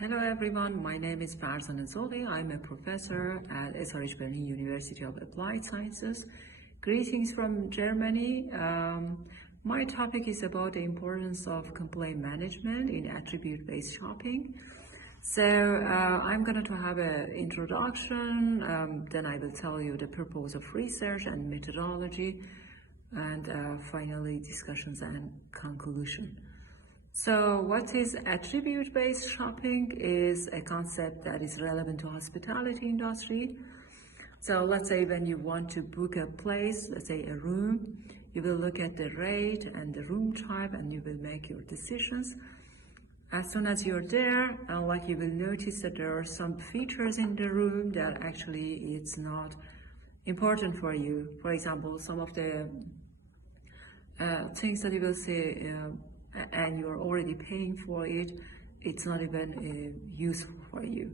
Hello everyone, my name is Farzaneh Zoghi. I'm a professor at SRH Berlin University of Applied Sciences. Greetings from Germany. My topic is about the importance of complaint management in attribute-based shopping. So I'm going to have an introduction, then I will tell you the purpose of research and methodology, and finally discussions and conclusion. So what is attribute-based shopping is a concept that is relevant to hospitality industry. So let's say when you want to book a place, let's say a room, you will look at the rate and the room type and you will make your decisions. As soon as you're there, you will notice that there are some features in the room that actually it's not important for you. For example, some of the things that you will see and you're already paying for it, it's not even useful for you.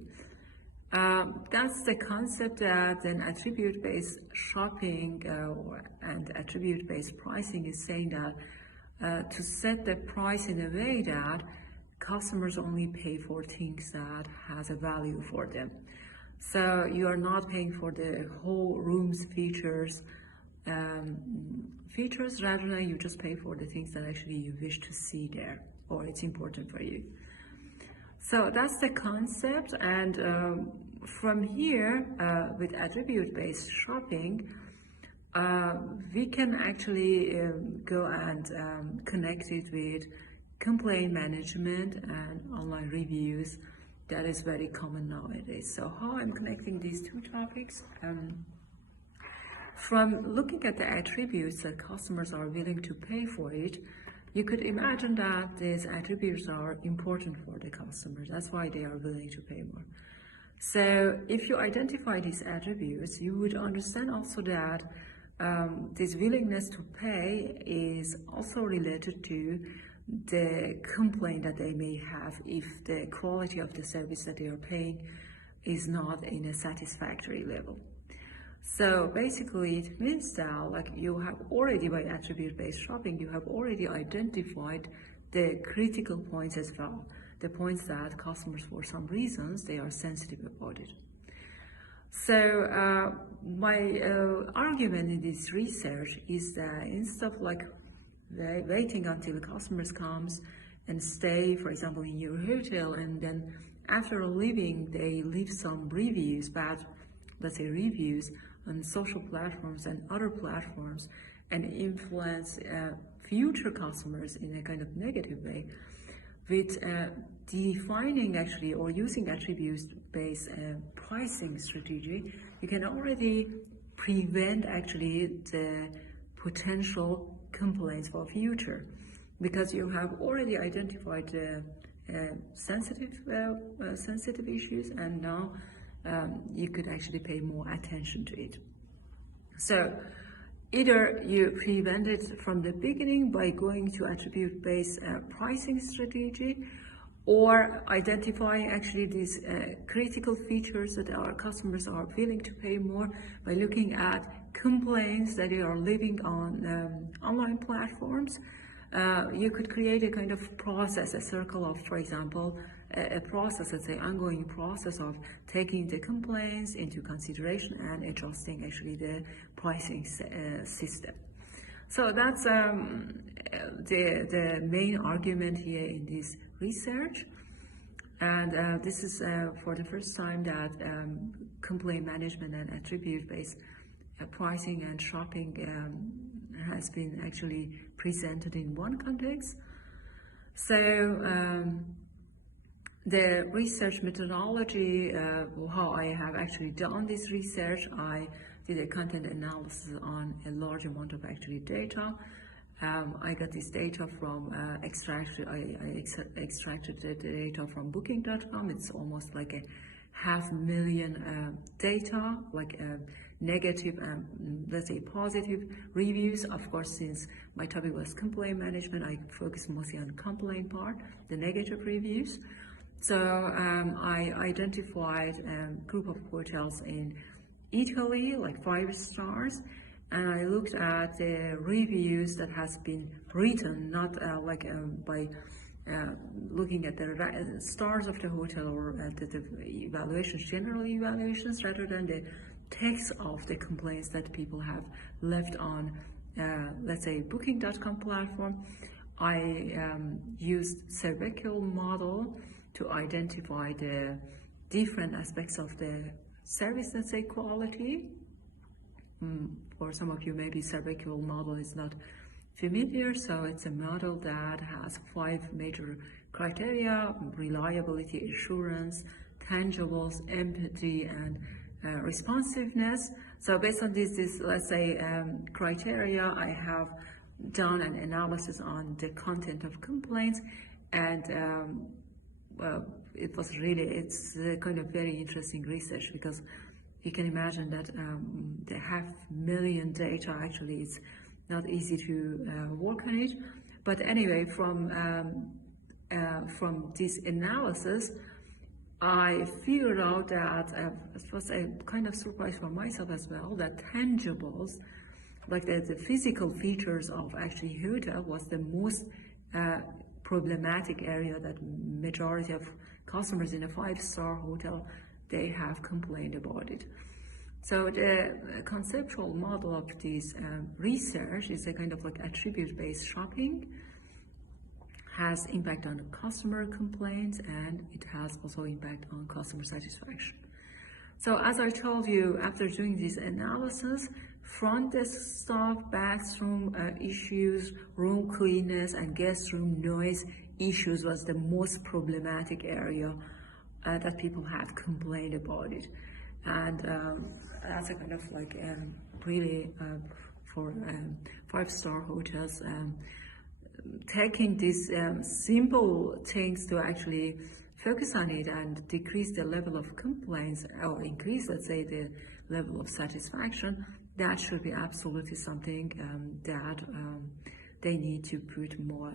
That's the concept that an attribute-based shopping and attribute-based pricing is saying that to set the price in a way that customers only pay for things that has a value for them. So you are not paying for the whole room's features, rather than you just pay for the things that actually you wish to see there or it's important for you. So that's the concept, and from here with attribute-based shopping we can actually go and connect it with complaint management and online reviews. That is very common nowadays. So how I'm connecting these two topics? From looking at the attributes that customers are willing to pay for it, you could imagine that these attributes are important for the customers. That's why they are willing to pay more. So if you identify these attributes, you would understand also that this willingness to pay is also related to the complaint that they may have if the quality of the service that they are paying is not in a satisfactory level. So basically it means that you have already, by attribute-based shopping, you have already identified the critical points as well, the points that customers for some reasons they are sensitive about it. So my argument in this research is that instead of waiting until customers comes and stay, for example, in your hotel, and then after leaving they leave some reviews, bad, let's say reviews on social platforms and other platforms, and influence future customers in a kind of negative way, with defining actually or using attributes-based pricing strategy, you can already prevent actually the potential complaints for future, because you have already identified sensitive issues, and now you could actually pay more attention to it. So either you prevent it from the beginning by going to attribute-based pricing strategy, or identifying actually these critical features that our customers are willing to pay more by looking at complaints that they are leaving on online platforms. You could create a kind of process, a circle of, for example, a process, let's say ongoing process of taking the complaints into consideration and adjusting actually the pricing system. So that's the main argument here in this research, and this is for the first time that complaint management and attribute-based pricing and shopping has been actually presented in one context. So the research methodology, how I have actually done this research, I did a content analysis on a large amount of actually data. I got this data from I extracted the data from booking.com. It's almost like 500,000 data, negative and let's say positive reviews. Of course, since my topic was complaint management, I focused mostly on complaint part, the negative reviews. So I identified a group of hotels in Italy, 5 stars, and I looked at the reviews that has been written, not by looking at the stars of the hotel or at the evaluations, general evaluations, rather than the text of the complaints that people have left on, let's say, Booking.com platform. I used cervical model to identify the different aspects of the service, let's say, quality. For some of you, maybe cervical model is not familiar, so it's a model that has 5 major criteria: reliability, assurance, tangibles, empathy, and responsiveness. So based on this let's say, criteria, I have done an analysis on the content of complaints, and it's kind of very interesting research, because you can imagine that the 500,000 data actually is not easy to work on it. But anyway, from this analysis, I figured out that it was a kind of surprise for myself as well, that tangibles, like the physical features of actually hotel, was the most problematic area that majority of customers in a 5-star hotel, they have complained about it. So the conceptual model of this research is a kind of like attribute-based shopping, has impact on customer complaints, and it has also impact on customer satisfaction. So as I told you, after doing this analysis, front desk staff, bathroom issues, room cleanness, and guest room noise issues was the most problematic area that people have complained about it. And that's a kind of like really for 5-star hotels, taking these simple things to actually focus on it and decrease the level of complaints, or increase, let's say, the level of satisfaction, that should be absolutely something that they need to put more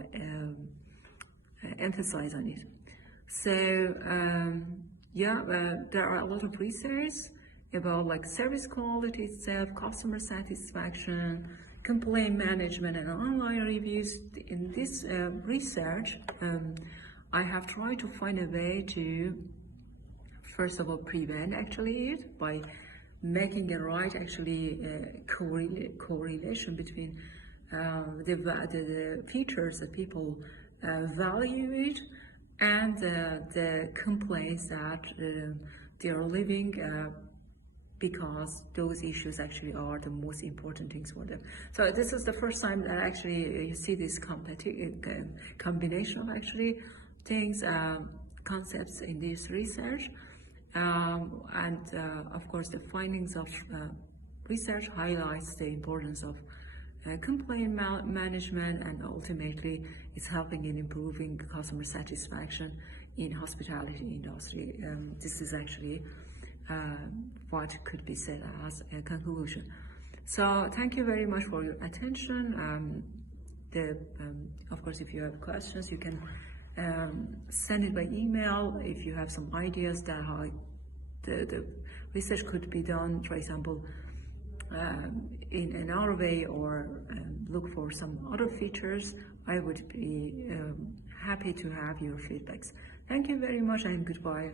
emphasis on it. So there are a lot of research about like service quality itself, customer satisfaction, complaint management, and online reviews. In this research, I have tried to find a way to, first of all, prevent actually it by making a right actually correlation between the features that people value it and the complaints that they are leaving, because those issues actually are the most important things for them. So this is the first time that actually you see this combination of actually things, concepts in this research. Of course, the findings of research highlights the importance of complaint management, and ultimately it's helping in improving customer satisfaction in hospitality industry. This is actually what could be said as a conclusion. So thank you very much for your attention. Of course, if you have questions, you can send it by email. If you have some ideas that how the research could be done, for example, in another way, or look for some other features, I would be happy to have your feedbacks. Thank you very much, and goodbye.